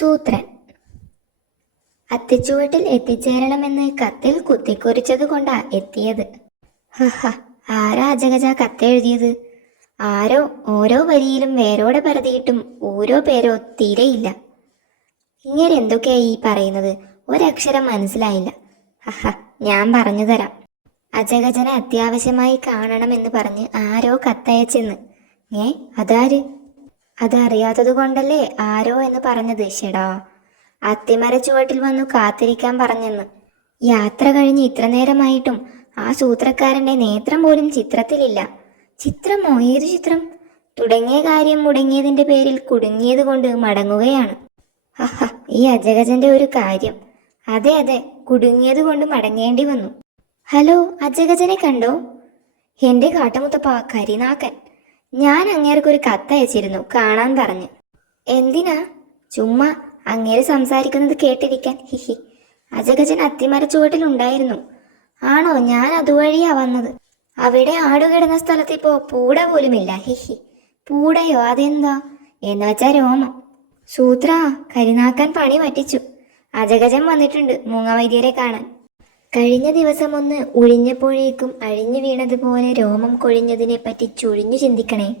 സൂത്രൻ അത്തിച്ചുവട്ടിൽ എത്തിച്ചേരണമെന്ന് കത്തിൽ കുത്തിക്കുറിച്ചത് കൊണ്ടാ എത്തിയത്. ഹഹ, ആരാ അജഗജ കത്തെഴുതിയത്? ആരോ ഓരോ വരിയിലും വേരോടെ പരതിയിട്ടും ഓരോ പേരോ തീരെയില്ല. ഇങ്ങനെ എന്തൊക്കെയാ ഈ പറയുന്നത്? ഒരക്ഷരം മനസ്സിലായില്ല. ഹഹ, ഞാൻ പറഞ്ഞു തരാം. അജഗജനെ അത്യാവശ്യമായി കാണണമെന്ന് പറഞ്ഞ് ആരോ കത്തയച്ചെന്ന്. അതാര്? അതറിയാത്തത് കൊണ്ടല്ലേ ആരോ എന്ന് പറഞ്ഞത്. ഷെടാ, അത്തിമര ചുവട്ടിൽ വന്നു കാത്തിരിക്കാൻ പറഞ്ഞെന്ന്. യാത്ര കഴിഞ്ഞ് ഇത്ര നേരമായിട്ടും ആ സൂത്രക്കാരന്റെ നേത്രം പോലും ചിത്രത്തിലില്ല. ചിത്രമോ? ഏതു ചിത്രം? തുടങ്ങിയ കാര്യം മുടങ്ങിയതിന്റെ പേരിൽ കുടുങ്ങിയത് കൊണ്ട് മടങ്ങുകയാണ്. ഹഹ, ഈ അജഗജന്റെ ഒരു കാര്യം. അതെ അതെ, കുടുങ്ങിയത് കൊണ്ട് മടങ്ങേണ്ടി വന്നു. ഹലോ, അജഗജനെ കണ്ടോ? എന്റെ കാട്ടുമുത്തപ്പ കരിനാക്കൻ. ഞാൻ അങ്ങേർക്കൊരു കത്തയച്ചിരുന്നു കാണാൻ പറഞ്ഞ്. എന്തിനാ? ചുമ്മാ അങ്ങേര് സംസാരിക്കുന്നത് കേട്ടിരിക്കാൻ. ഹിഹി. അജഗജൻ അത്തിമര ചുവട്ടിലുണ്ടായിരുന്നു. ആണോ? ഞാൻ അതുവഴിയാ വന്നത്. അവിടെ ആടുകിടന്ന സ്ഥലത്ത് ഇപ്പോ പൂട പോലുമില്ല. ഹിഹി. പൂടയോ? അതെന്താ? എന്ന് വെച്ചാ രോമം. സൂത്ര, കരിനാക്കാൻ പണി പറ്റിച്ചു. അജഗജൻ വന്നിട്ടുണ്ട് മൂങ്ങവൈദ്യരെ കാണാൻ. കഴിഞ്ഞ ദിവസം ഒന്ന് ഒഴിഞ്ഞപ്പോഴേക്കും അഴിഞ്ഞു വീണതുപോലെ രോമം കൊഴിഞ്ഞതിനെ പറ്റി ചുഴിഞ്ഞു ചിന്തിക്കണേ.